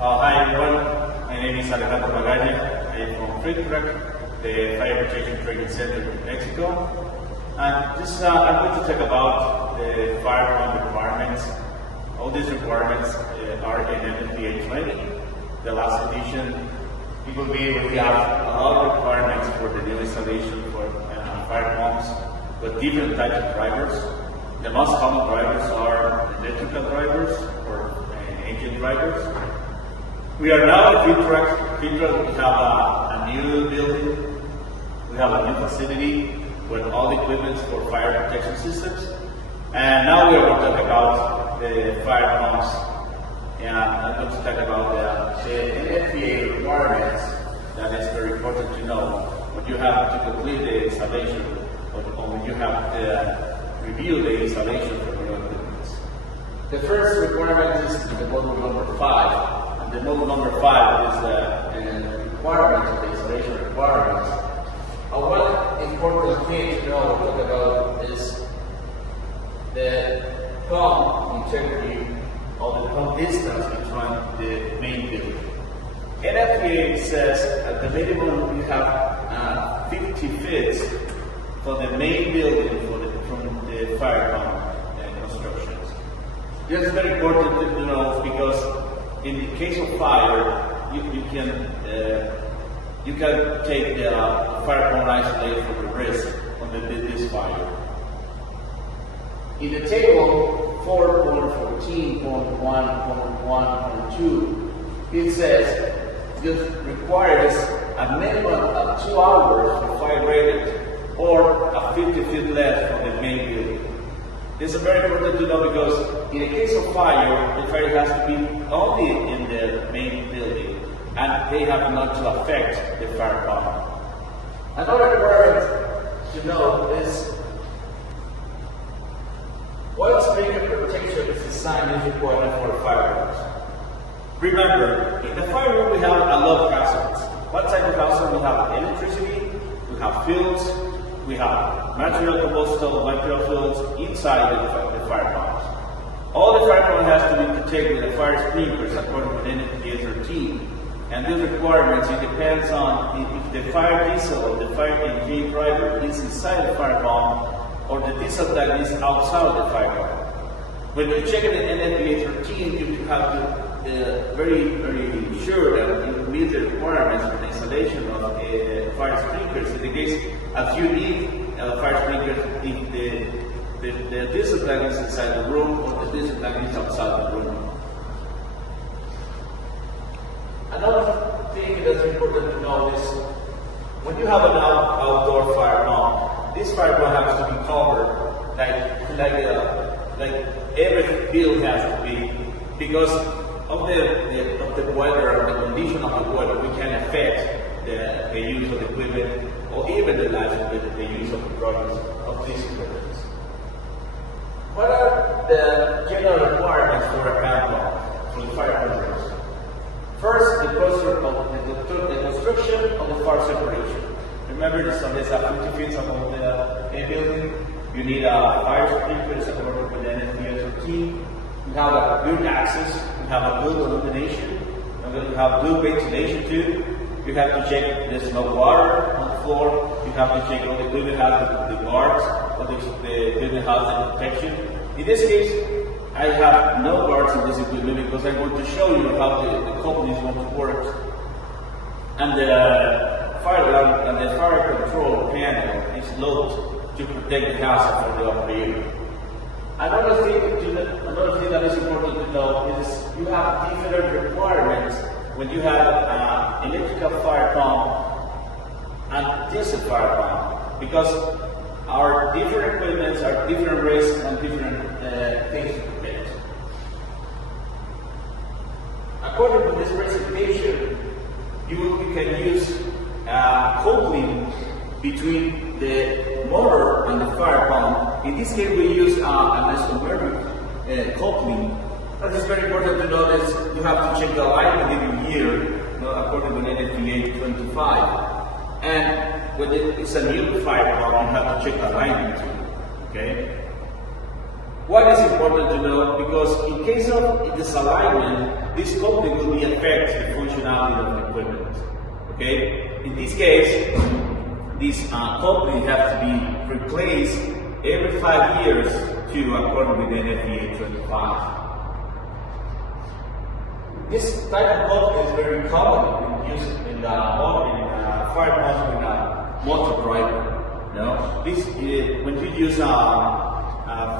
Hi everyone, my name is Alejandro Magaña. I am from FITRAC, the Fire Protection Training Center in Mexico. And this, I'm going to talk about the firearm requirements. All these requirements are in NFPA 20. The last edition, we have a lot of requirements for the new installation for firearms with different types of drivers. The most common drivers are electrical drivers or engine drivers. We are now at FITRAC. We have a new building. We have a new facility with all the equipment for fire protection systems. And now we are going to talk about the fire pumps. And I'm going to talk about the NFPA requirements. That is very important to know when you have to complete the installation or when you have to review the installation for your equipment. The first requirement is the module number 5. The module number 5 is the requirement of the installation requirements. One important thing to know and talk about is the pump integrity or the pump distance between the main building. NFPA says at the minimum you have 50 feet for the main building from the fire pump constructions. This is very important to know because in the case of fire, you can take the fire pump isolate for the risk on this fire. In the table 4.14.1.1.2, it says it requires a minimum of 2 hours for fire rated or a 50 feet left from the main building. This is very important to know because in the case of fire, the fire has to be only in the main building and they have not to affect the fire pump. Another requirement to know is what sprinkler protection is designed is required for fireworks. Remember, in the fire room we have a lot of hazards. What type of hazard? We have electricity, we have fuels, we have material combustible material fuels inside the fire pumps. All the fire pump has to be protected with the fire sprinklers according to NFPA 13. And these requirements, it depends on if the fire diesel or the fire engine driver is inside the fire pump or the diesel tank is outside the fire pump. When you check the NFPA 13, you have to very sure that you meet the requirements for the installation of fire sprinklers. In the case if you need fire sprinklers, if the diesel tank is inside the room or the diesel tank is outside the room. Another thing that's important to know is when you have an outdoor fire pump, this fire pump has to be covered like every build has to be, because of the weather and the condition of the weather, we can affect the use of the equipment or even the life of the use of the products of these equipment. What are the general requirements for a fire pump for the fire controls? First, the construction of the fire separation. Remember, this one is 50 feet above the building. You need a fire sprinkler according to the NFPA 13. You have a good access. You have a good illumination. You have good ventilation too. You have to check there's no water on the floor. You have to check all the equipment has the guards, or the equipment has the protection. In this case, I have no guards in this equipment because I'm going to show you how the company is going to work. And the fire control panel is loaded to protect the house from the operator. Another thing that is important to know is you have different requirements when you have electrical fire pump and diesel fire pump, because our different equipments are different risks and different things to protect. According to this presentation, you can use coupling between the motor and the fire pump. In this case, we use an isomeric coupling. That is very important to know that you have to check the alignment every year, according to NFPA 25. And when it's a new fire pump, you have to check the alignment too. Okay. Why is important to know? Because in case of disalignment, this coupling will affect the functionality of the equipment. Okay? In this case, this coupling has to be replaced every 5 years to according with the NFPA 25. This type of coupling is very common used in fire pumps with a motor driver. You know? When you use a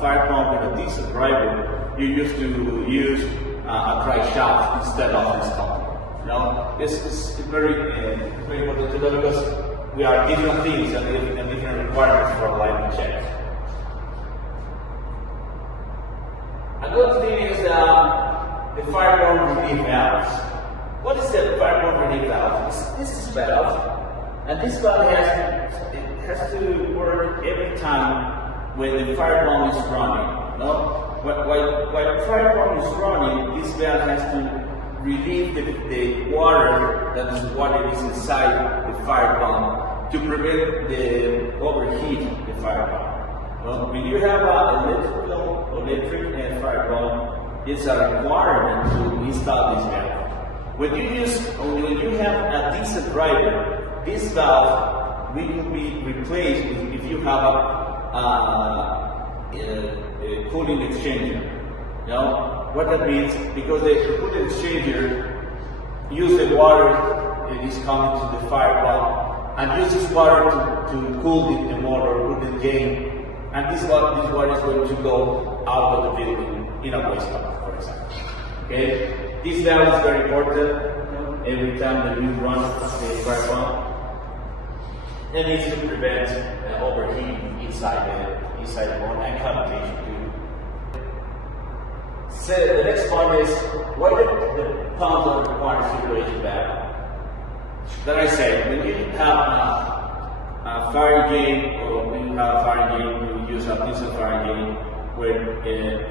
fire pump with a diesel driver, you used to use a dry shaft instead of this coupling. You know? This is very important to know because we are different things and different requirements for alignment checks. Another thing is the fire pump relief valves. What is the fire pump relief valve? This is valve, and this valve has to work every time when the fire pump is running. No? While the fire pump is running, this valve has to relieve the water that is inside the fire pump to prevent the overheat of the fire pump. Well, when you have an electric fire pump, it's a requirement to install this valve. When you have a diesel driver, this valve will be replaced if you have a cooling exchanger. You know what that means? Because the cooling exchanger uses the water that is coming to the fire pump and uses water to cool the motor, cool the engine. And this water is going to go out of the building in a waste pipe, for example. Okay? This valve is very important every time that you run the fire pump. It needs to prevent overheating inside the motor and contamination too. So the next point is what the pumps don't require circulation valve. That I say, when you have a fire engine, or when you have a fire engine, you use a diesel fire engine where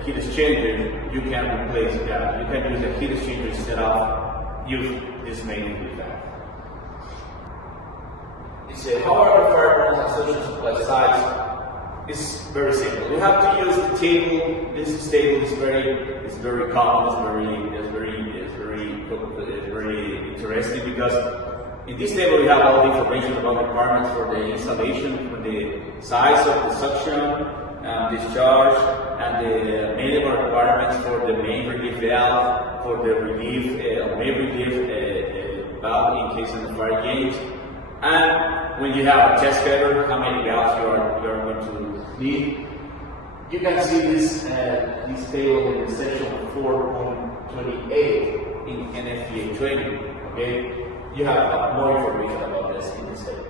heat exchanger, you can replace that. You can use a heat exchanger instead of use this main valve. How are the fire pumps and social supply sites? It's very simple. You have to use the table. This table is very common. It's very interesting because in this table, you have all the information about the requirements for the installation, for the size of the suction, discharge, and the minimum requirements for the main relief valve, for the main relief valve in case of the fire engines. And when you have a test header, how many valves you are going to need. You can see this table in section 4.28 in NFPA 20. Okay. You have more information about this in this table.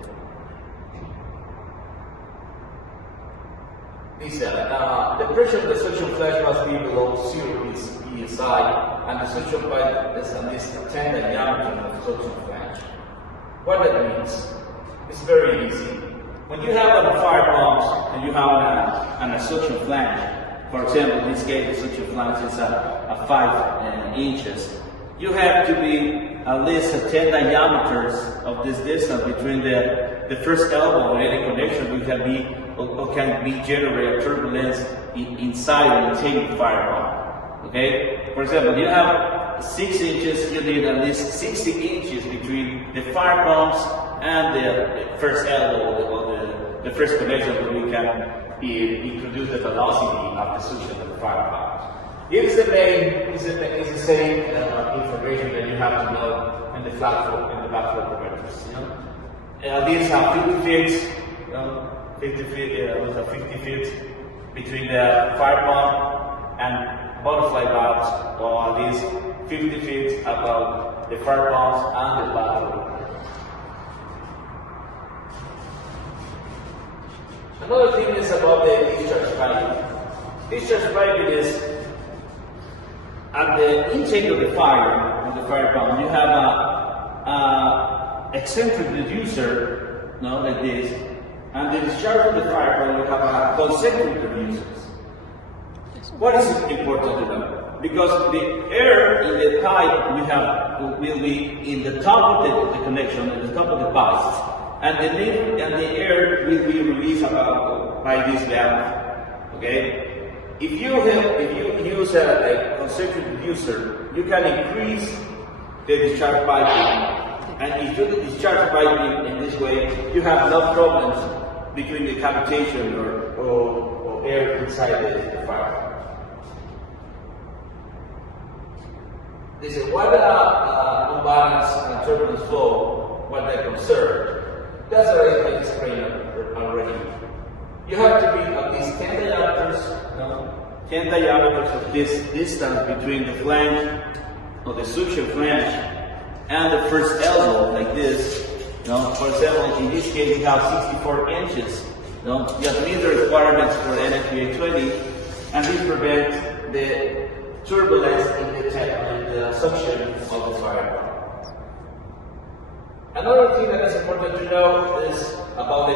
The pressure of the suction flash must be below 0 psi, and the suction pipe is at least 10 diameter of the suction flash. What that means? It's very easy. When you have a fire pump and you have a suction flange, for example, in this case the suction flange is a 5 inches, you have to be at least 10 diameters of this distance between the first elbow and any connection which can be generate turbulence inside the tank fire pump. Okay? For example, you have 6 inches, you need at least 60 inches between the fire pumps and the first elbow or the first connection where we can introduce the velocity of the suction of the fire pump. It is the same information that you have to know in the backflow preventers. These have 50 feet, 50 feet between the fire pump and butterfly valves, or at least 50 feet above the fire pumps and the backflow. Another thing is about the discharge pipe. Discharge pipe is at the intake of the fire, on the fire pump, you have a eccentric reducer, like this, and the discharge of the fire pump, you have a concentric reducers. What is important to know? Because the air in the pipe will be in the top of the connection, at the top of the pipe, and the air will be released by this valve. Okay. if you use a concentric diffuser, you can increase the discharge piping, and if you discharge piping in this way, you have no problems between the cavitation or air inside the fire. They say, what unbalance and turbulence flow, what they conserve? That's what I explained already. You have to be at least 10 diameters, 10 diameters of this distance between the flange, or the suction flange, and the first elbow, like this. For example, in this case, we have 64 inches. Just meet the requirements for NFPA 20, and we prevent the turbulence in the suction of the fire. Another thing that is important to know is about the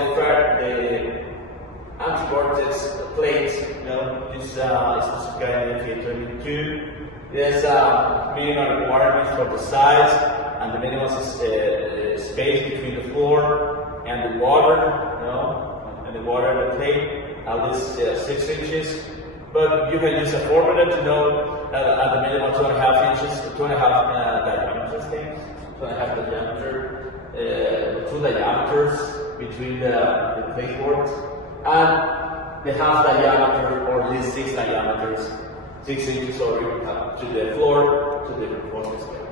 anti-vortex plates. This is NFPA 22. There's minimum requirements for the size and the minimum space between the floor and the water, and the water in the plate, at least 6 inches. But you can use a formula to know that at the minimum 2.5 inches, 2.5 diameters, 2.5 diameter, 2 diameters between the plate boards, and the half diameter or at least 6 diameters, 6 inches to the floor, to the vortex plate.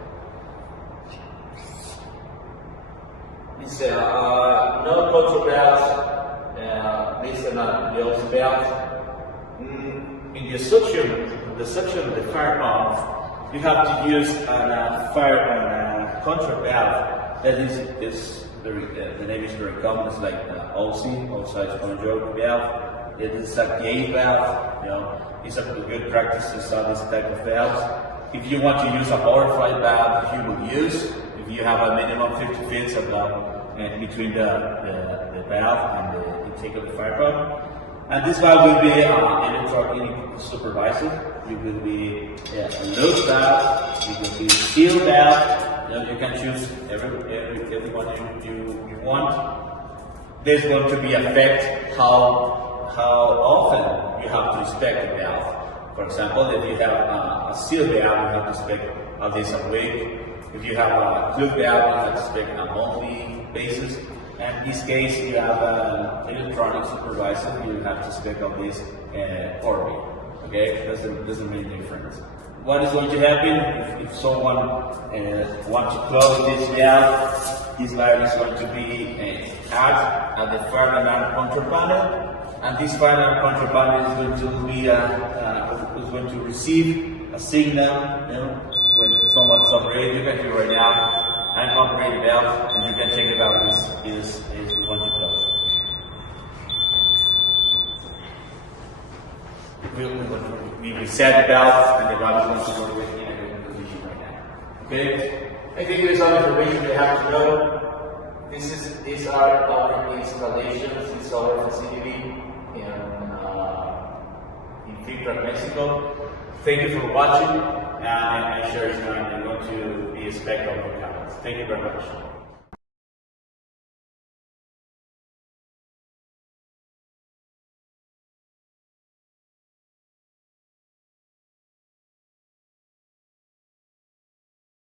It's no control valves, based on the old valves. In the suction of the fire pump, you have to use a fire control valve that is very, the name is very common. It's like OC, outside control valve. It is a gate valve. It's a good practice to use this type of valves. If you want to use a butterfly valve, you will use. If you have a minimum 50 feet between the valve and the intake of the fire pump. And this valve will be electronic supervisor. It will be a load valve. It will be seal valve. You can choose every one you want. There's going to be affect how often you have to inspect the valve. For example, if you have a seal valve, you have to inspect at least a week. If you have a plug valve, you have to inspect on a monthly basis. And in this case, you have an electronic supervisor, you have to spec on this quarterly. Okay, that's the main difference. What is going to happen if someone wants to close this valve is going to be at the fire alarm control panel, and this fire alarm control panel is going to receive a signal. When someone's operating, you can hear right now. I'm operating the valve, and you can check the valve is we want to close. We reset the valve, and the valve is going to go in a good position right now. Okay? I think there's all information you have to know. These are our installations. This is our facility in Freeport, Mexico. Thank you for watching, and I'm sure it's going to be a spectacle. Thank you very much.